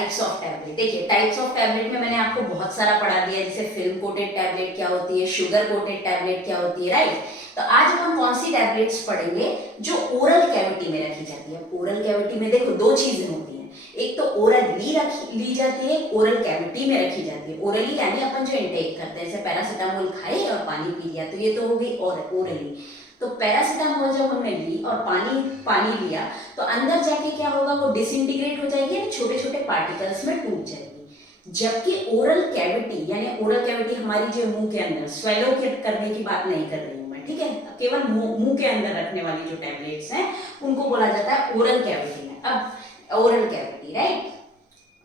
Types of tablet. देखिए types of tablet में मैंने आपको बहुत सारा पढ़ा दिया, जैसे फिल्म कोटेड टैबलेट क्या होती है, शुगर कोटेड टैबलेट क्या होती है, राइट। तो आज अपन कौन सी टैबलेट्स पढ़ेंगे जो ओरल कैविटी में रखी जाती है। ओरल कैविटी में देखो दो चीजें होती हैं, एक तो ओरली ली जाती है, ओरल कैविटी में रखी जाती है। ओरली यानी अपन जो इंटेक करते हैं, जैसे पैरासीटामोल खाए और पानी पी लिया, तो ये तो हो गई ओरली। तो पैरासीटामोल जब हमने ली और पानी लिया तो अंदर जाके क्या होगा, वो डिसइंटीग्रेट हो जाएगी यानी छोटे छोटे पार्टिकल्स में टूट जाएगी। जबकि ओरल कैविटी यानी ओरल कैविटी हमारी जो मुंह के अंदर स्वेलो करने की बात नहीं कर रही हूं मैं, ठीक है, केवल मुंह के अंदर रखने वाली जो टैबलेट्स हैं उनको बोला जाता है ओरल कैविटी में। अब ओरल कैविटी, राइट।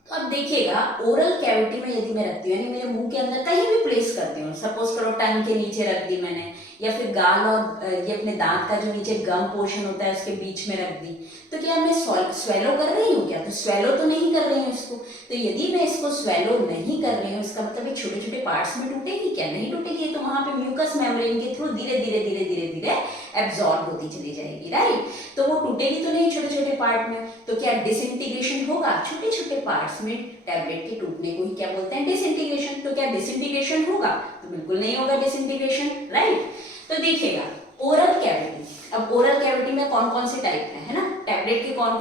तो अब देखिएगा ओरल कैविटी में यदि मैं रखती हूँ यानी मेरे मुंह के अंदर कहीं भी प्लेस करती हूँ, सपोज करो टंग के नीचे रख दी मैंने, या फिर गाल और ये अपने दांत का जो नीचे गम पोर्शन होता है उसके बीच में रख दी, तो क्या मैं स्वेलो कर रही हूँ क्या? तो स्वेलो तो नहीं कर रही हूँ इसको। तो यदि मैं इसको स्वेलो नहीं कर रही हूँ, इसका मतलब ये छोटे छोटे पार्ट्स में टूटेगी क्या? नहीं टूटेगी। तो वहां पे म्यूकस मेम्ब्रेन के थ्रू धीरे धीरे धीरे धीरे धीरे एब्जॉर्ब होती चली जाएगी, राइट। तो वो टूटेगी तो नहीं छोटे छोटे पार्ट में, तो क्या डिसइंटीग्रेशन होगा? छोटे छोटे पार्ट्स में टैबलेट के टूटने को ही क्या बोलते हैं? डिसइंटीग्रेशन। तो क्या डिसइंटीग्रेशन होगा? तो बिल्कुल नहीं होगा डिसइंटीग्रेशन, राइट। तो देखिएगा ओरल कैविटी, अब ओरल कैविटी में कौन कौन सी टाइप है ना, टैबलेट की कौन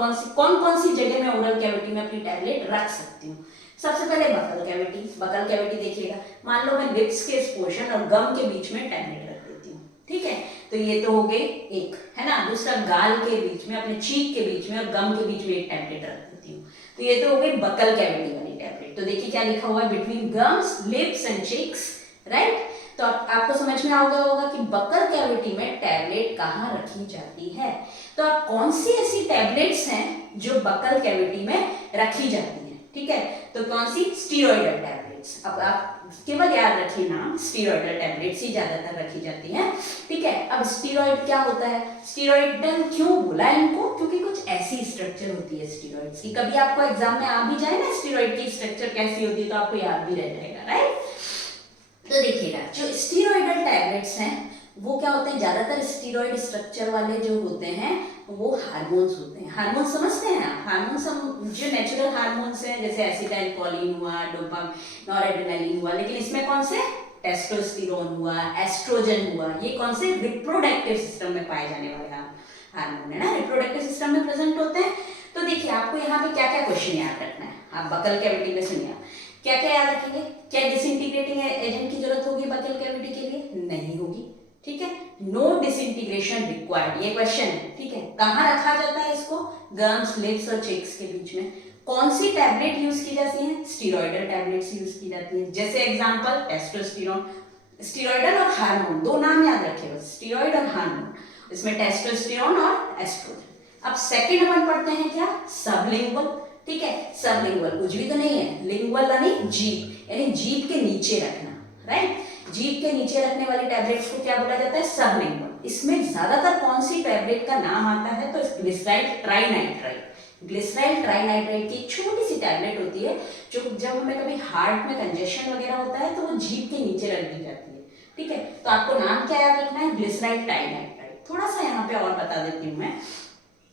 कौन सी जगह में ओरल कैविटी में अपनी टैबलेट रख सकती हूँ। सबसे पहले बकल कैविटी। बकल कैविटी देखिएगा, मान लो मैं लिप्स के इस पोर्शन और गम के बीच में टैबलेट रख देती हूँ, ठीक है, तो ये तो हो गई एक, है ना। दूसरा गाल के बीच में, अपने चीक के बीच में और गम के बीच में एक टैबलेट रख देती हूँ, तो ये तो हो गई बकल कैविटी वाली टैबलेट। तो देखिए क्या लिखा हुआ है, between gums lips and cheeks, right. तो आपको समझ में आ गया होगा कि बकल कैविटी में टैबलेट कहाँ रखी जाती है। तो आप कौन सी ऐसी टैबलेट्स हैं जो बकल कैविटी में रखी जाती हैं, ठीक है, तो कौन सी? Steroidal tablets. अब आप केवल याद रखिए नाम, स्टीरॉयडल टैबलेट्स ही ज्यादातर रखी जाती हैं, ठीक है। अब स्टीरॉयड क्या होता है? स्टीरॉयडल क्यों बोला है इनको? क्योंकि कुछ ऐसी स्ट्रक्चर होती है स्टीरॉइड्स की, कभी आपको एग्जाम में आ भी जाए ना स्टीरॉयड की स्ट्रक्चर कैसी होती है तो आपको याद भी रह जाएगा, राइट। तो देखिएगा जो स्टीरॉयडल टैबलेट्स हैं वो क्या होते हैं, ज्यादातर स्टीरॉयड स्ट्रक्चर वाले जो होते हैं वो हार्मोन्स होते हैं। हार्मोन समझते हैं आप? हार्मोन्स हम जो नेचुरल हार्मोन्स हैं जैसे एसिटाइलकोलिन हुआ, नॉरएड्रेनालिन हुआ, लेकिन इसमें कौन से? टेस्टोस्टेरोन हुआ, एस्ट्रोजन हुआ, ये कौन से? रिप्रोडक्टिव सिस्टम में पाए जाने वाले हार्मोन है ना, रिप्रोडक्टिव सिस्टम में प्रेजेंट होते हैं। तो देखिए आपको यहाँ पे क्या क्या क्वेश्चन याद रखना है। आप बकल कैविटी में सुनिए, क्या क्या याद रखेंगे? क्या डिसइंटीग्रेटिंग एजेंट की जरूरत होगी बकल कैविटी के लिए? नहीं होगी, ठीक है। नो डिसइंटीग्रेशन रिक्वायर्ड, ये क्वेश्चन है, ठीक है। कहाँ रखा जाता है इसको? गम्स, लिप्स और चीक्स के बीच में। कौन सी टैबलेट यूज की जाती है? स्टीरॉयडल टैबलेट्स यूज की जाती है। जैसे एग्जांपल टेस्टोस्टेरोन, स्टीरॉयडल और हार्मोन, दो नाम याद रखिए बस, स्टीरॉयड और हार्मोन, इसमें टेस्टोस्टेरोन और एस्ट्रोजन। अब सेकंड अपन पढ़ते हैं क्या? सबलिंगुअल, ठीक है। सबलिंगुअल कुछ भी तो नहीं है, लिंगुअल यानी जीभ, यानी जीभ के नीचे रखना, राइट। जीभ के नीचे रखने वाली टैबलेट्स को क्या बोला जाता है? सबलिंगुअल। इसमें ज्यादातर कौन सी टैबलेट का नाम आता है? तो ग्लिसराइल ट्राइनाइट्राइट। ग्लिसराइल ट्राइनाइट्राइट की छोटी सी टैबलेट होती है जो जब हमें कभी हार्ट में कंजेशन वगैरह होता है तो वो जीभ के नीचे रख दी जाती है, ठीक है। तो आपको नाम क्या याद रखना है? ग्लिसराइल ट्राइनाइट्राइट। थोड़ा सा यहाँ पे और बता देती हूँ मैं,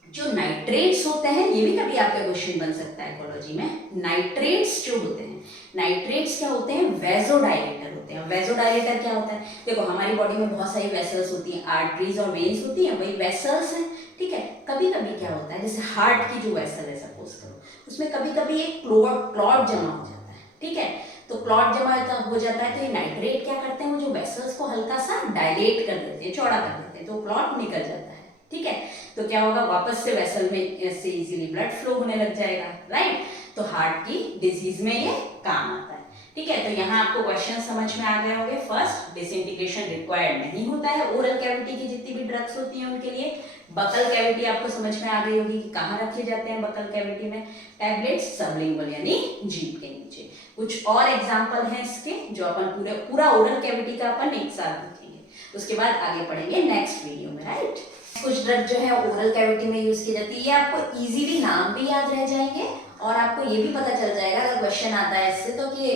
जो नाइट्रेट्स होते हैं ये भी कभी आपका क्वेश्चन बन सकता है इकोलॉजी में। नाइट्रेट्स जो होते हैं, नाइट्रेट्स क्या होते हैं? वेजोडाइलेटर होते हैं। वेजोडाइलेटर क्या होता है? देखो हमारी बॉडी में बहुत सारी वेसल्स होती हैं, आर्टरीज और वेन्स होती हैं, वही वेसल्स हैं, ठीक है। कभी कभी क्या होता है, जैसे हार्ट की जो वेसल है सपोज करो, उसमें कभी कभी एक क्लॉट जमा हो जाता है, ठीक है। तो क्लॉट जमा हो जाता है तो ये नाइट्रेट क्या करते हैं, वो जो वेसल्स को हल्का सा डायलेट कर देते हैं, चौड़ा कर देते हैं, तो क्लॉट निकल जाता है, ठीक है। तो क्या होगा, वापस से वेसल में से इजीली ब्लड फ्लो होने लग जाएगा, राइट। तो हार्ट की डिजीज में ये काम आता है, ठीक है। तो यहाँ आपको क्वेश्चन समझ में आ गए होंगे। फर्स्ट, डिसइंटीग्रेशन रिक्वायर्ड नहीं होता है ओरल कैविटी की जितनी भी ड्रग्स होती हैं उनके लिए। बकल कैविटी आपको समझ में आ गई होगी कि कहाँ रखे जाते हैं बकल कैविटी में टैबलेट्स? सबलिंगुअल यानी जीभ के नीचे। कुछ और एग्जाम्पल हैं इसके जो अपन पूरा ओरल कैविटी का अपन एक साथ देखेंगे, उसके बाद आगे पढ़ेंगे नेक्स्ट वीडियो में, राइट। कुछ ड्रग जो है ओरल कैविटी में यूज की जाती है, ये आपको इजीली नाम भी याद रह जाएंगे और आपको ये भी पता चल जाएगा अगर क्वेश्चन आता है इससे तो कि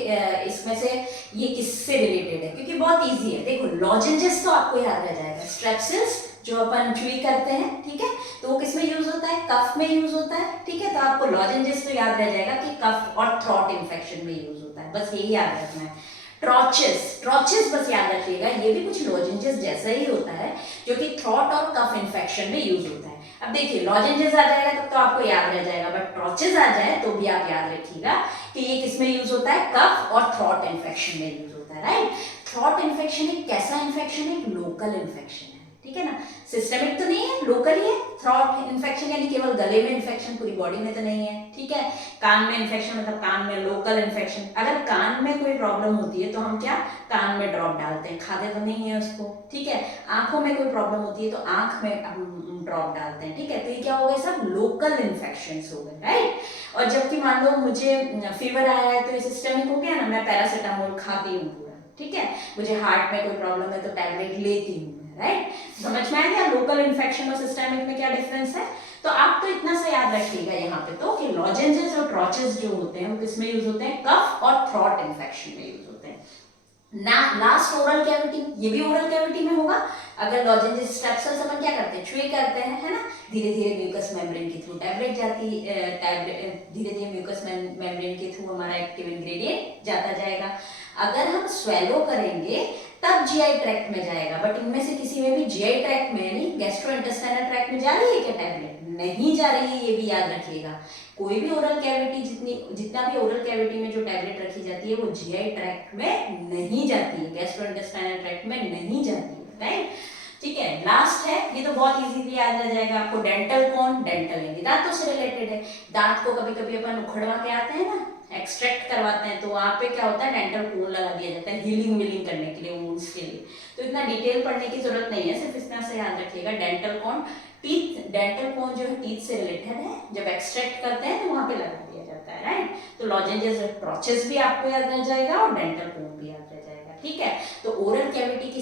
इसमें से ये किससे रिलेटेड है, क्योंकि बहुत इजी है। देखो लॉजेंजेस तो आपको याद रह जाएगा, स्ट्रेप्सिल्स जो अपन च्यूई करते हैं, ठीक है, तो वो किस में यूज होता है, कफ में यूज होता है, ठीक है, तो आपको लॉजेंजेस तो याद रह जाएगा कि कफ और थ्रोट इन्फेक्शन में यूज होता है, बस यही याद रखना है। ट्रॉचेस, ट्रॉचेस बस याद रखिएगा, ये भी कुछ लॉजेंजेस जैसा ही होता है जो कि थ्रोट और कफ इन्फेक्शन में यूज होता है। अब देखिए लॉजेंजेस आ जाएगा तब तो आपको याद रह जाएगा, बट ट्रॉचेस आ जाए तो भी आप याद रखिएगा कि ये किसमें यूज होता है, कफ और थ्रोट इन्फेक्शन में यूज होता है, राइट। थ्रोट इन्फेक्शन एक कैसा इन्फेक्शन है, एक लोकल इन्फेक्शन है, ठीक है ना, सिस्टमिक तो नहीं है, लोकल ही है। थ्रोट इन्फेक्शन यानी केवल गले में इन्फेक्शन, पूरी बॉडी में तो नहीं है, ठीक है। कान में इन्फेक्शन मतलब कान में लोकल इन्फेक्शन, अगर कान में कोई प्रॉब्लम होती है तो हम क्या कान में ड्रॉप डालते हैं, खाते तो नहीं है उसको, ठीक है। आंखों में कोई प्रॉब्लम होती है तो आंख में ड्रॉप डालते हैं, ठीक है, तो ये क्या हो गए, सब लोकल इन्फेक्शन हो गए, राइट। और जबकि मान लो मुझे फीवर आया है तो ये सिस्टमिक हो गया ना, मैं पैरासिटामोल खाती हूँ पूरा, ठीक है, मुझे हार्ट में कोई प्रॉब्लम है तो टैबलेट लेती हूँ, राइट। समझ में आ गया लोकल इन्फेक्शन और सिस्टमिक में क्या डिफरेंस है। तो आप तो इतना सा याद रखिएगा यहाँ पे तो कि लॉजेंजेस और ट्रॉचेस जो होते हैं वो किसमें यूज होते हैं, कफ और थ्रोट इन्फेक्शन में यूज होते हैं ना। लास्ट ओरल कैविटी, ये भी ओरल कैविटी में होगा। अगर लॉजेंजेस स्ट्रेप्सिल्स अपन क्या करते हैं, च्यूई करते हैं, है ना, धीरे धीरे म्यूकस मेम्ब्रेन के थ्रू टैबलेट जाती, टैबलेट धीरे धीरे म्यूकस मेम्ब्रेन के थ्रू हमारा एक्टिव इंग्रेडिएंट जाता जाएगा। अगर हम स्वेलो करेंगे तब जीआई ट्रैक्ट में जाएगा, बट इनमें से किसी में भी जीआई ट्रैक्ट में यानी गैस्ट्रोइंटेस्टाइनल ट्रैक्ट में जा रही है क्या टैबलेट, नहीं जा रही है, ये भी याद रखिएगा। कोई भी ओरल कैविटी, जितना भी ओरल कैविटी में जो टैबलेट रखी जाती है वो जीआई ट्रैक्ट में नहीं जाती है, गैस्ट्रोइंटेस्टाइनल ट्रैक्ट में नहीं जाती है, राइट। ठीक है, लास्ट है, ये तो बहुत इजीली याद रह जाएगा आपको, डेंटल कौन, डेंटल यानी दांतों से रिलेटेड है। दांत को कभी कभी अपन उखड़वा के आते हैं ना, एक्सट्रैक्ट करवाते हैं, तो वहाँ पे क्या होता है, डेंटल कोन लगा दिया जाता है हीलिंग विलिंग करने के लिए, वुंड्स के लिए। तो इतना डिटेल पढ़ने की जरूरत नहीं है, सिर्फ इतना से याद रखिएगा डेंटल कौन, टीथ, डेंटल कौन जो है टीथ से रिलेटेड है, जब एक्सट्रैक्ट करते हैं तो वहाँ पे लगा दिया जाता है, राइट। तो लॉजेंजेस ट्रॉचेस भी आपको याद रह जाएगा और डेंटल कौन भी याद रह जाएगा, ठीक है। तो ओरल कैविटी की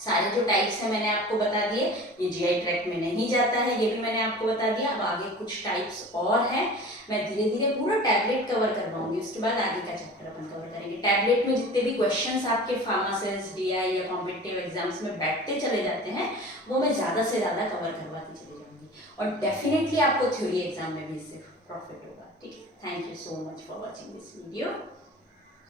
सारे जो टाइप्स है मैंने आपको बता दिए, ये जीआई ट्रैक्ट में नहीं जाता है, ये भी मैंने आपको बता दिया। अब आगे कुछ टाइप्स और हैं, मैं धीरे धीरे पूरा टैबलेट कवर करवाऊंगी, उसके बाद आगे का चैप्टर अपन कवर करेंगे। टैबलेट में जितने भी क्वेश्चंस आपके फार्मासिस्ट, डीआई या कॉम्पिटिटिव एग्जाम्स में बैठते चले जाते हैं वो मैं ज़्यादा से ज़्यादा कवर करवाती चली जाऊंगी, और डेफिनेटली आपको थ्योरी एग्जाम में भी इससे प्रॉफिट होगा, ठीक है। Thank you so much for watching this video.